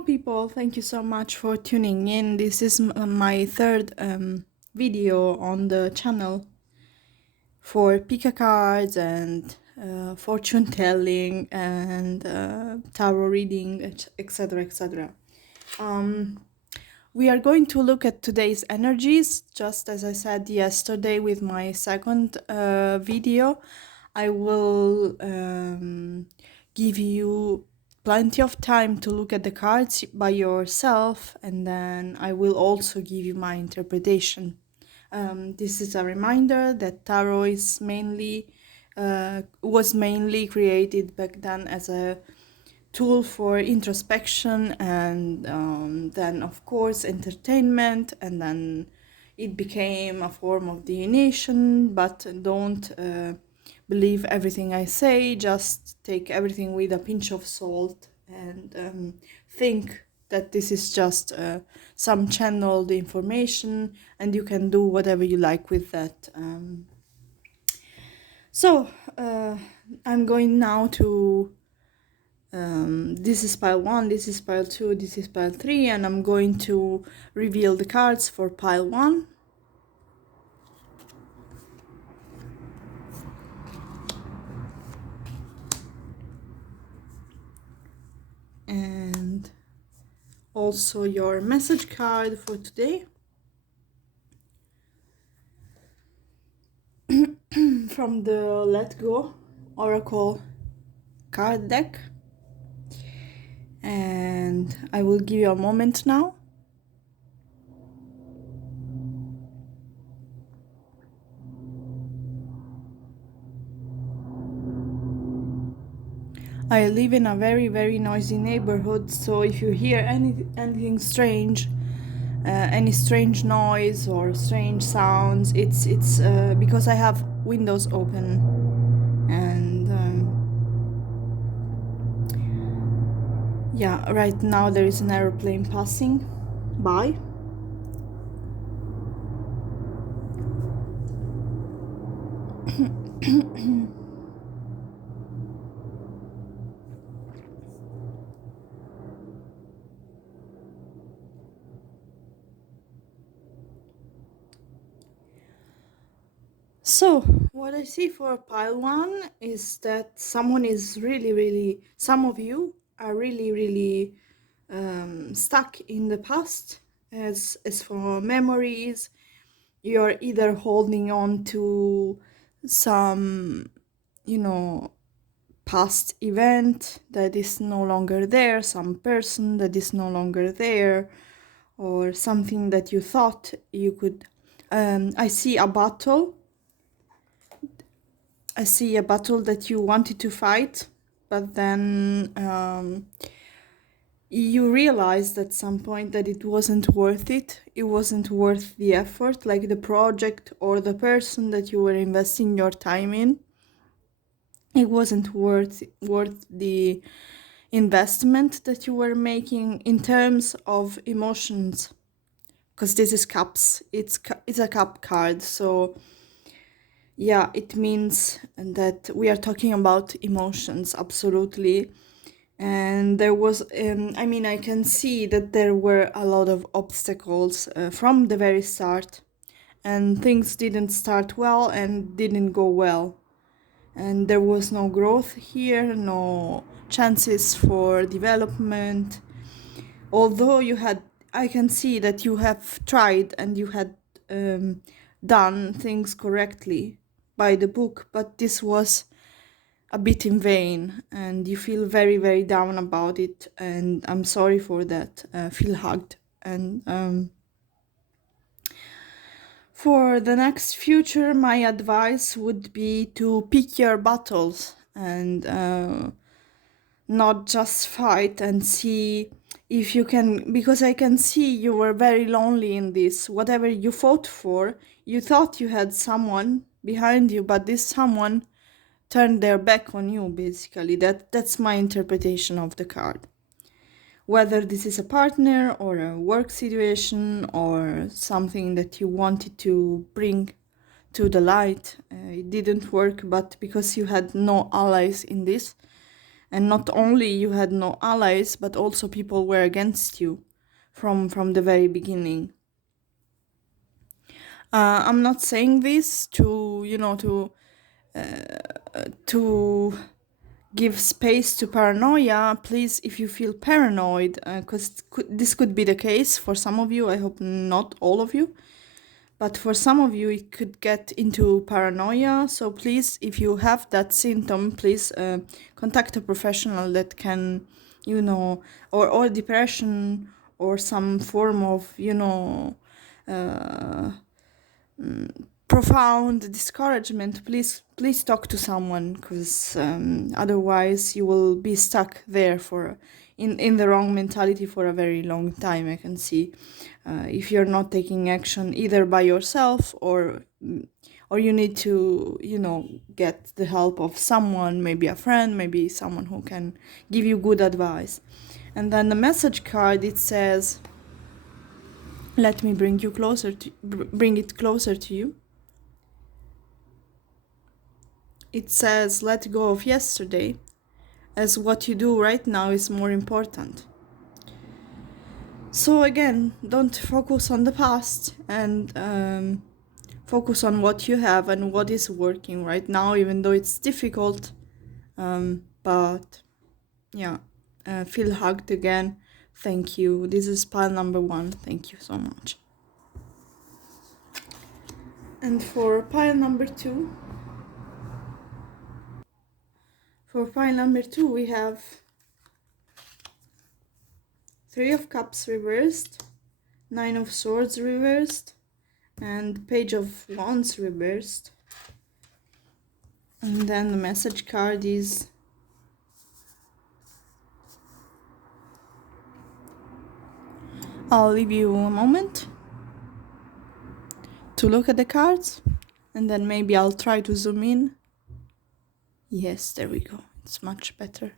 people, thank you so much for tuning in. This is my third video on the channel for Pika cards and fortune telling and tarot reading, etc. etc. We are going to look at today's energies, just as I said yesterday with my second video. I will give you plenty of time to look at the cards by yourself, and then I will also give you my interpretation. This is a reminder that tarot is was mainly created back then as a tool for introspection and then of course entertainment, and then it became a form of divination. But don't believe everything I say, just take everything with a pinch of salt and think that this is just some channeled information and you can do whatever you like with that. I'm going now to this is pile 1, this is pile 2, this is pile 3, and I'm going to reveal the cards for pile 1. And also your message card for today from the Let Go Oracle card deck. And I will give you a moment now. I live in a very noisy neighborhood, so if you hear anything strange, any strange noise or strange sounds, it's because I have windows open and yeah, right now there is an airplane passing by. So what I see for pile 1 is that someone is some of you are really stuck in the past. As for memories, you're either holding on to some, past event that is no longer there, some person that is no longer there, or something that you thought you could. I see a battle. I see a battle that you wanted to fight, but then you realized at some point that it wasn't worth it. It wasn't worth the effort, like the project or the person that you were investing your time in. It wasn't worth the investment that you were making in terms of emotions, because this is cups. It's a cup card, so yeah, it means that we are talking about emotions, absolutely. And there was, I can see that there were a lot of obstacles from the very start, and things didn't start well and didn't go well. And there was no growth here, no chances for development. Although I can see that you have tried and you had done things correctly by the book, but this was a bit in vain and you feel very down about it, and I'm sorry for that. Feel hugged. And for the next future, my advice would be to pick your battles and not just fight, and see if you can, because I can see you were very lonely in this. Whatever you fought for, you thought you had someone behind you, but this someone turned their back on you, basically. That's my interpretation of the card. Whether this is a partner or a work situation or something that you wanted to bring to the light, it didn't work, but because you had no allies in this, And not only you had no allies, but also people were against you from the very beginning. I'm not saying this to, to give space to paranoia. Please, if you feel paranoid, because this could be the case for some of you, I hope not all of you, but for some of you it could get into paranoia. So please, if you have that symptom, please contact a professional that can, or depression, or some form of, uh, profound discouragement. Please talk to someone, because otherwise you will be stuck there for in the wrong mentality for a very long time. I can see, if you're not taking action either by yourself, or you need to, get the help of someone, maybe a friend, maybe someone who can give you good advice. And then the message card, it says, let me bring it closer to you. It says, let go of yesterday, as what you do right now is more important. So again, don't focus on the past, and focus on what you have and what is working right now, even though it's difficult. But yeah, feel hugged again. Thank you. This is pile number 1. Thank you so much. And for pile number 2, we have 3 of Cups reversed, 9 of Swords reversed, and Page of Wands reversed. And then the message card is I'll leave you a moment to look at the cards, and then maybe I'll try to zoom in. Yes, there we go. It's much better.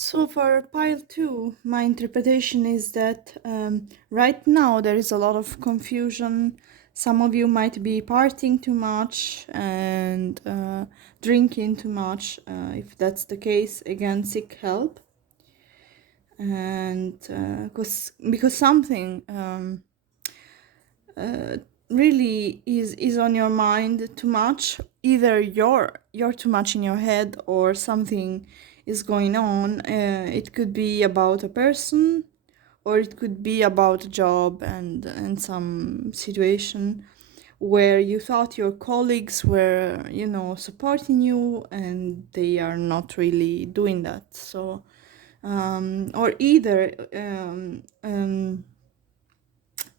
So for pile 2, my interpretation is that right now there is a lot of confusion. Some of you might be partying too much and drinking too much. If that's the case, again, seek help. And because something really is on your mind too much. Either you're too much in your head, or something is going on. It could be about a person, or it could be about a job and some situation where you thought your colleagues were, supporting you, and they are not really doing that. So or either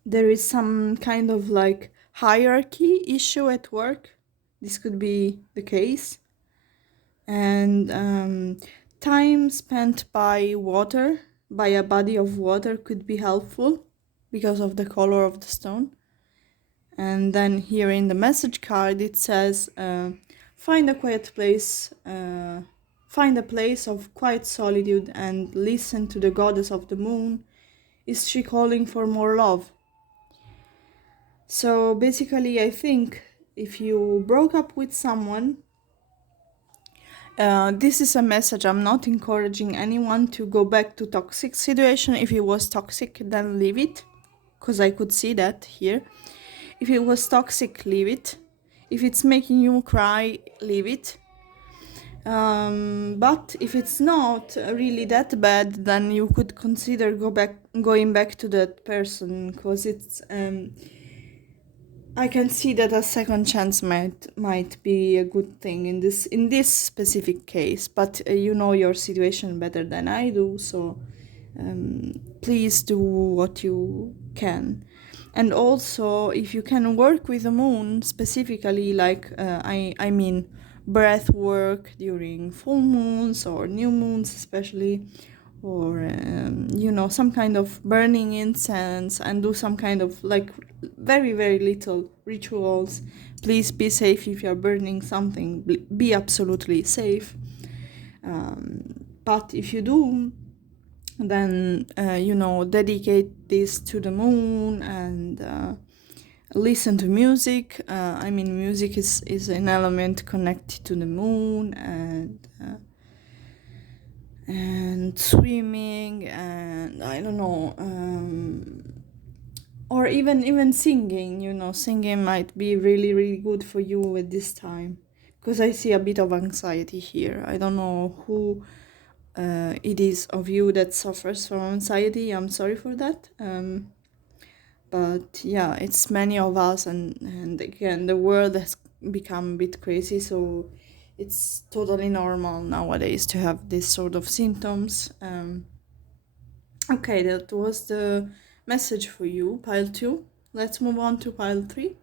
there is some kind of like hierarchy issue at work. This could be the case. And time spent by water, by a body of water, could be helpful because of the color of the stone. And then here in the message card it says, find a quiet place, find a place of quiet solitude and listen to the goddess of the moon. Is she calling for more love? So basically, I think if you broke up with someone, this is a message. I'm not encouraging anyone to go back to toxic situation. If it was toxic, then leave it, because I could see that here. If it was toxic, leave it. If it's making you cry, leave it. But if it's not really that bad, then you could consider going back to that person, because it's I can see that a second chance might be a good thing in this specific case. But you know your situation better than I do, so please do what you can. And also, if you can work with the moon specifically, like I mean breath work during full moons or new moons especially, or some kind of burning incense, and do some kind of like very very little rituals. Please be safe if you're burning something. Be absolutely safe. But if you do, then dedicate this to the moon, and listen to music. I mean, music is an element connected to the moon, and swimming, and I don't know, or even singing. Singing might be really really good for you at this time, because I see a bit of anxiety here. I don't know who it is of you that suffers from anxiety. I'm sorry for that. But yeah, it's many of us, and again, the world has become a bit crazy, so it's totally normal nowadays to have this sort of symptoms. Okay, that was the message for you, pile 2. Let's move on to pile 3.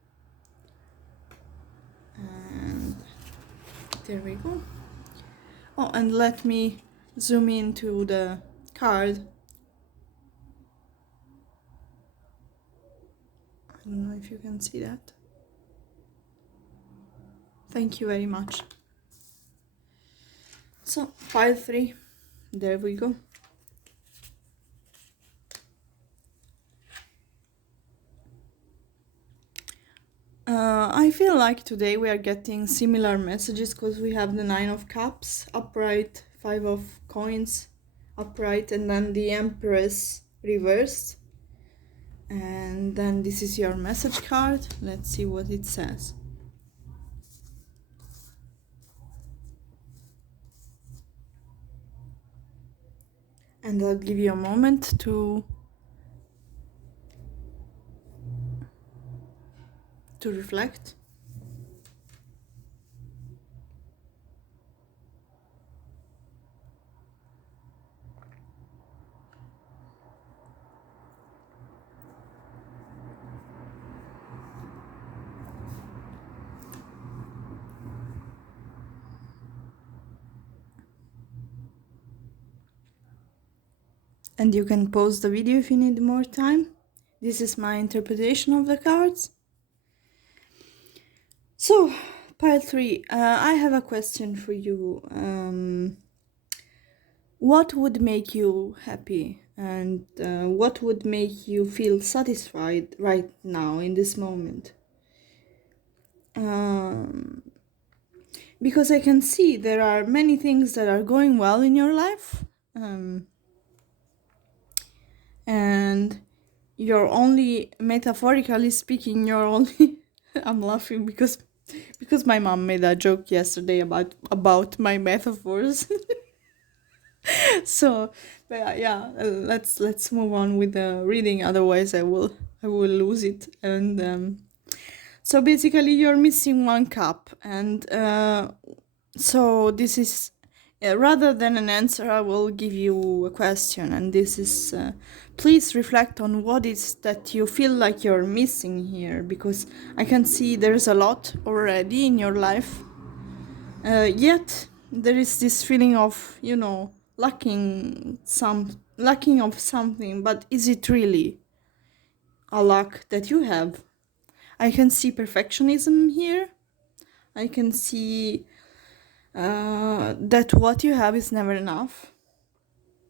And there we go. Oh, and let me zoom into the card. I don't know if you can see that. Thank you very much. So, pile 3, there we go. I feel like today we are getting similar messages, because we have the 9 of Cups upright, 5 of Coins upright, and then the Empress reversed. And then this is your message card. Let's see what it says. And I'll give you a moment to reflect. And you can pause the video if you need more time. This is my interpretation of the cards. So, pile 3, I have a question for you. What would make you happy, and what would make you feel satisfied right now in this moment? Because I can see there are many things that are going well in your life, and you're only, metaphorically speaking, you're only I'm laughing because my mom made a joke yesterday about my metaphors. So, but yeah, let's move on with the reading, otherwise I will lose it. And so basically you're missing one cup, and so this is, rather than an answer, I will give you a question, and this is, please reflect on what is that you feel like you're missing here, because I can see there's a lot already in your life, yet there is this feeling of, lacking of something. But is it really a lack that you have? I can see perfectionism here. I can see that what you have is never enough,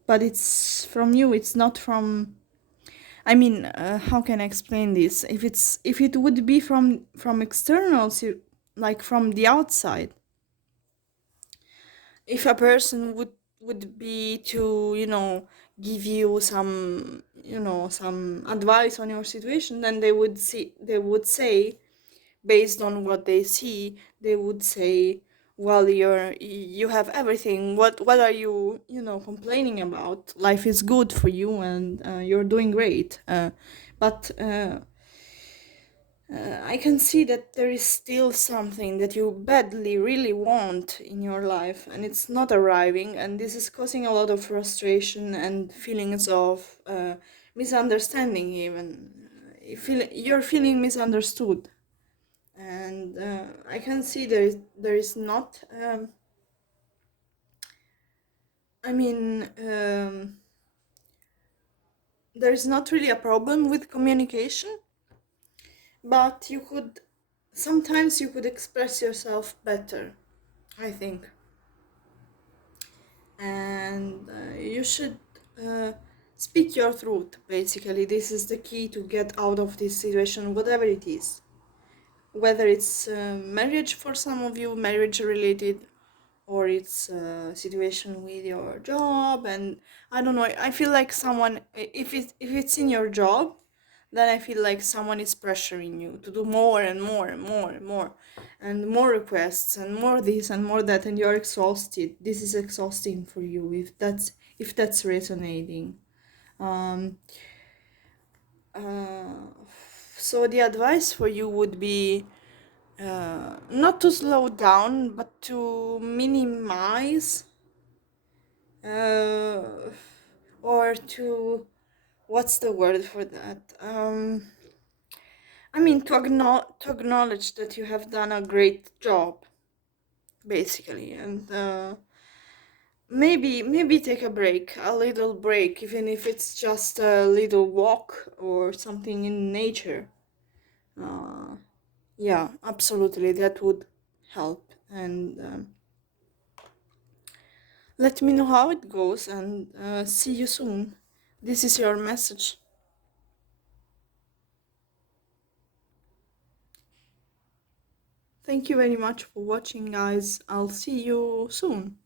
but it's from you, it's not from, I mean, how can I explain this? If it would be from external, like from the outside, if a person would be to, give you some, some advice on your situation, then they would say, based on what they see, they would say, well, you have everything. What are you, complaining about? Life is good for you, and you're doing great. But I can see that there is still something that you badly really want in your life, and it's not arriving, and this is causing a lot of frustration and feelings of misunderstanding. Even you're feeling misunderstood, and I can see there is not I mean, there's not really a problem with communication, but sometimes you could express yourself better, I think. And you should uh, speak your truth, basically. This is the key to get out of this situation, whatever it is. Whether it's marriage for some of you, marriage related, or it's a situation with your job. And I don't know, I feel like someone, if it's in your job, then I feel like someone is pressuring you to do more and more and more and more, and more requests and more this and more that, and you're exhausted. This is exhausting for you, if that's resonating. um uh, so the advice for you would be not to slow down, but to minimize, uh, or to, what's the word for that? I mean, to acknowledge that you have done a great job, basically, and maybe take a break, a little break, even if it's just a little walk or something in nature. Uh, yeah, absolutely, that would help. And let me know how it goes, and see you soon. This is your message. Thank you very much for watching, guys. I'll see you soon.